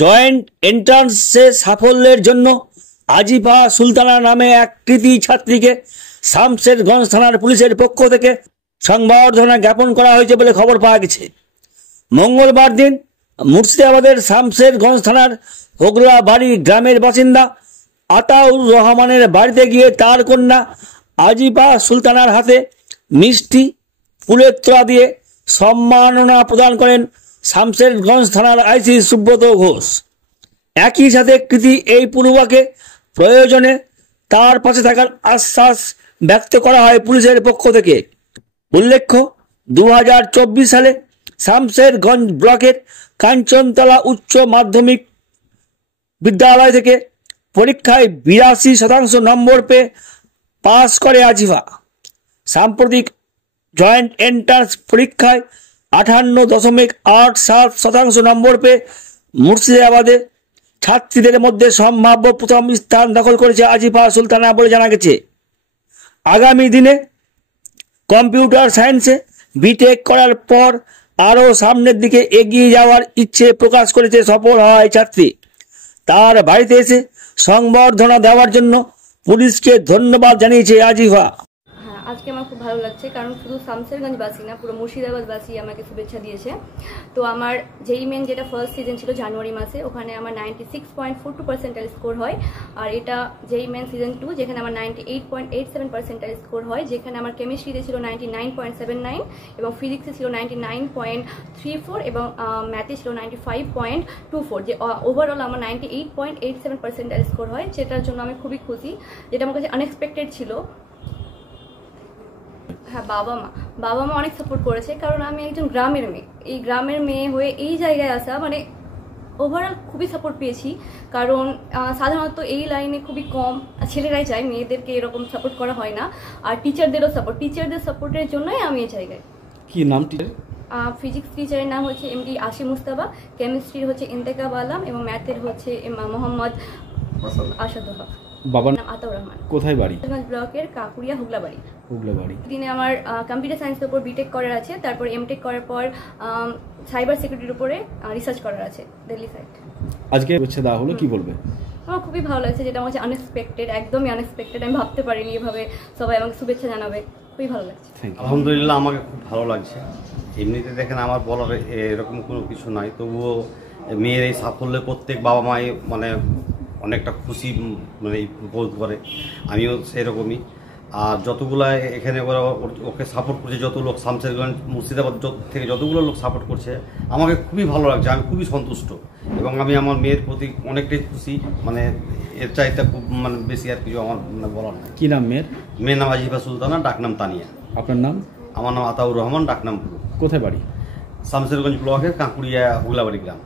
Joint এন্ট্রান্সে সাফল্যের জন্য আজিফা সুলতানা নামে এক কৃতি ছাত্রীকে শামশেরগঞ্জ থানার পুলিশের পক্ষ থেকে সংবর্ধনা জ্ঞাপন করা হয়েছে বলে খবর পাওয়া গেছে। মঙ্গলবার দিন মুর্শিদাবাদের শামশেরগঞ্জ থানার হোগলাবাড়ি গ্রামের বাসিন্দা আতাউর রহমানের বাড়িতে গিয়ে তার কন্যা আজিফা সুলতানার হাতে মিষ্টি ফুলের তোড়া দিয়ে সম্মাননা প্রদান করেন শামশেরগঞ্জ থানার আইসি সুব্রত ঘোষ। একই সাথে কৃতি এই পূর্বাকে প্রয়োজনে তার পাশে থাকার আশ্বাস ব্যক্ত করা হয় পুলিশের পক্ষ থেকে। উল্লেখ্য, 2024 সালে শামশেরগঞ্জ ব্লকের কাঞ্চনতলা উচ্চ মাধ্যমিক বিদ্যালয় থেকে পরীক্ষায় 82% নম্বর পেয়ে পাস করে আজিফা। সাম্প্রতিক জয়েন্ট এন্ট্রান্স পরীক্ষায় 58.87% নম্বর পেয়ে মুর্শিদাবাদে ছাত্রীদের মধ্যে সম্ভাব্য প্রথম স্থান দখল করেছে আজিফা সুলতানা বলে জানা গেছে। আগামী দিনে কম্পিউটার সায়েন্সে বিটেক করার পর আরও সামনের দিকে এগিয়ে যাওয়ার ইচ্ছে প্রকাশ করেছে সফল হয় ছাত্রী। তার বাড়িতে এসে সংবর্ধনা দেওয়ার জন্য পুলিশকে ধন্যবাদ জানিয়েছে আজিফা। আজকে আমার খুব ভালো লাগছে, কারণ শুধু শামশেরগঞ্জবাসী না, পুরো মুর্শিদাবাদবাসী আমাকে শুভেচ্ছা দিয়েছে। তো আমার যেই মেন যেটা ফার্স্ট সিজন ছিল জানুয়ারি মাসে, ওখানে আমার 96.42% স্কোর হয়। আর এটা যেই মেন সিজন 2, যেখানে আমার 98.87% স্কোর হয়, যেখানে আমার কেমিস্ট্রিতে ছিল 99.79 এবং ফিজিক্সে ছিল 99.34 এবং ম্যাথে ছিল 95.24, যে ওভারঅল আমার 98.87% স্কোর হয়, যেটার জন্য আমি খুবই খুশি, যেটা আমার কাছে আনএক্সপেক্টেড ছিল। হ্যাঁ, বাবা মা অনেক সাপোর্ট করেছে, কারণ আমি একজন গ্রামের মেয়ে। এই গ্রামের মেয়ে হয়ে এই জায়গায় আসা, মানে ওভারঅল খুবই সাপোর্ট পেয়েছি। কারণ সাধারণত এই লাইনে খুবই কম ছেলেরাই চায়, মেয়েদেরকে এরকম সাপোর্ট করা হয় না। আর টিচারদের সাপোর্টের জন্যই আমি এই জায়গায়। কি নাম টিচার? ফিজিক্স টিচারের নাম হচ্ছে এমডি আসিম মুস্তাফা, কেমিস্ট্রির হচ্ছে ইন্তেকাব আলম এবং ম্যাথের হচ্ছে মোহাম্মদ আসাদুল হক। বাবার নাম আতাউর রহমান। কোথায় বাড়ি? ব্লকের কাকুরিয়া হোগলাবাড়ি। দিনে আমার কম্পিউটার সায়েন্সের উপর বিটেক করার আছে, তারপর এমটেক করার পর সাইবার সিকিউরিটির উপরে রিসার্চ করার আছে দিল্লি সাইড। আজকে শুভেচ্ছা দেওয়া হলো, কি বলবে? আমার খুবই ভালো লাগছে, যেটা আমার আনএক্সপেক্টেড, একদমই আনএক্সপেক্টেড। আমি ভাবতে পারিনি এভাবে সবাই আমাকে শুভেচ্ছা জানাবে। খুবই ভালো লাগছে। আলহামদুলিল্লাহ, আমাকে খুব ভালো লাগছে। এমনিতে দেখেন আমার বলার এরকম কোনো কিছু নাই, তবুও মেয়ের এই সাফল্যে প্রত্যেক বাবা মাই মানে অনেকটা খুশি মানে বোধ করে। আমিও সেরকমই। আর যতগুলো এখানে ওরা ওকে সাপোর্ট করছে, যত লোক শামশেরগঞ্জ মুর্শিদাবাদ থেকে যতগুলো লোক সাপোর্ট করছে, আমাকে খুবই ভালো লাগছে। আমি খুবই সন্তুষ্ট এবং আমি আমার মেয়ের প্রতি অনেকটাই খুশি। মানে এর চাইতে খুব মানে বেশি আর কিছু আমার মানে বলার নেই। কি নাম মেয়ের? মেয়ের নাম আজিফা সুলতানা, ডাকনাম তানিয়া। আপনার নাম? আমার নাম আতাউর রহমান, ডাকনাম পুরো। কোথায় বাড়ি? শামশেরগঞ্জ ব্লকের কাঁকুড়িয়া হুগলাবাড়ি গ্রাম।